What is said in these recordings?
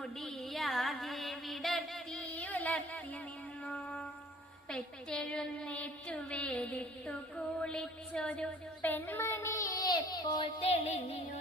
മുടിയാകെ വിടർത്തി ഉലർത്തി നിന്നു പെറ്റെഴുന്നേറ്റു വേദിട്ടു കൂളിച്ചൊരു പെൺമണിയെപ്പോൾ തെളിഞ്ഞു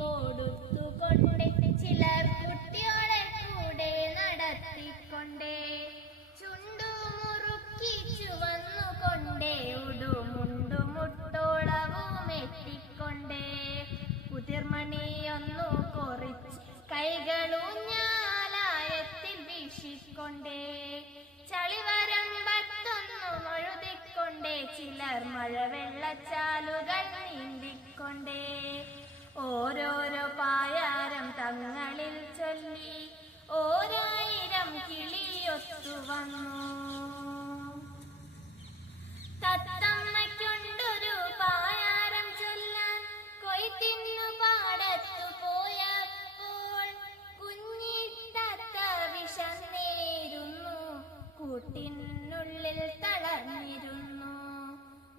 കൊടുത്തുകൊണ്ട് ചിലർ കുട്ടികളെ കൂടെ നടത്തിക്കൊണ്ടേ. ചുണ്ടു മുറുക്കി ചുവന്നുകൊണ്ടേ ഉടുമുണ്ടു മുട്ടോളവും എത്തിക്കൊണ്ടേ കുതിർമണിയൊന്നു കൊറിച്ച് കൈകളൂഞ്ഞാലായത്തിൽ വീശിക്കൊണ്ടേ. ചളിവരമ്പത്തൊന്നു മഴുതിക്കൊണ്ടേ ചിലർ മഴവെള്ളച്ചാലുകൾ നീന്തിക്കൊണ്ടേ. ഓരോരോ പായാരം തങ്ങളിൽ ചൊല്ലി ഓരായിരം കിളിയൊത്തു വന്നു. തത്തമ്മയ്ക്കുണ്ടൊരു പായാരം ചൊല്ലാൻ കൊയ്ത്തിന്നു പാടത്തു പോയപ്പോൾ കുഞ്ഞിത്തത്ത വിഷന്നേരുന്നു കൂട്ടിനുള്ളിൽ തളർന്നിരുന്നു.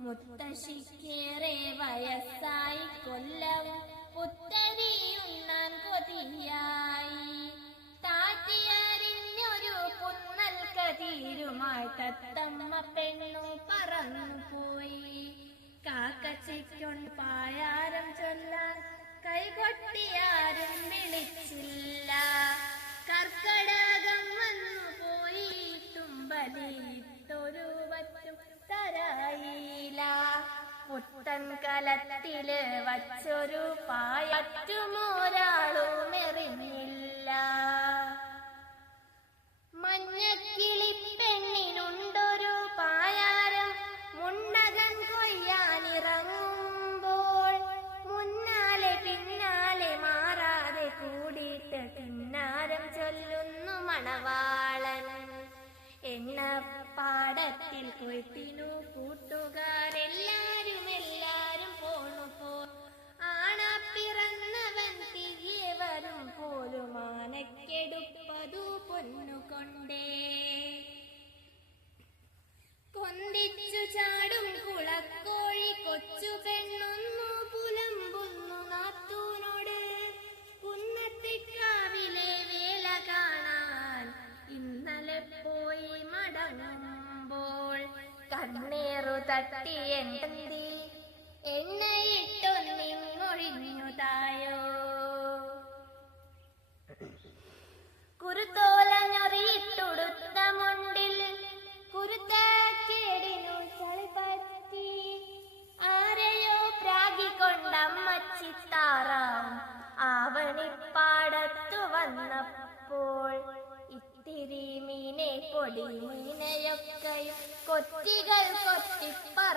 മുത്തശ്ശിക്കേറെ വയസ്സായി കൊല്ലവും പുത്തരിയുണ്ണാൻ കൊതിയായി. താറ്റിയറിഞ്ഞൊരു പുന്നൽ കതിരുമായി തത്തമ്മ പെണ്ണു പറന്നു പോയി. കാക്കച്ചിക്കൊണ്ട് പായാരം ചൊല്ലാൻ കൈകൊട്ടിയാരും വിളിച്ചില്ല. കലത്തിൽ വച്ചൊരു പായറ്റുമൊരാളും എറിഞ്ഞില്ല. മഞ്ഞക്കിളി പെണ്ണിനുണ്ടൊരു പായാരം മുണ്ടകൻ കൊയ്യാനിറങ്ങുമ്പോൾ മുന്നാലെ പിന്നാലെ മാറാതെ കൂടിയിട്ട് പിന്നാരം ചൊല്ലുന്നു മണവാളൻ. എണ്ണപ്പാടത്തിൽ കൊയ്ത്തിനു കൂട്ടുകാരെല്ലാരും പൊന്നുകൊണ്ടേ. കൊന്തിച്ചു ചാടും കുളക്കോഴി കൊച്ചു പെണ്ണൊന്നു പുലമ്പുന്നു നാത്തൂനോട്. കുന്നത്തിക്കാവിലെ വേല കാണാൻ ഇന്നലെ പോയി മടങ്ങുമ്പോൾ കണ്ണേറു തട്ടി എന്തി എണ്ണയിട്ടൊന്നിങ്ങൊഴിഞ്ഞു തായോ. കുരുത്തോലഞ്ഞൊറിയിട്ടുടുത്ത വന്നപ്പോൾ ഇത്തിരി മീനെ പൊടി മീനയൊക്കെയും കൊത്തികൾ കൊത്തിപ്പറന്നു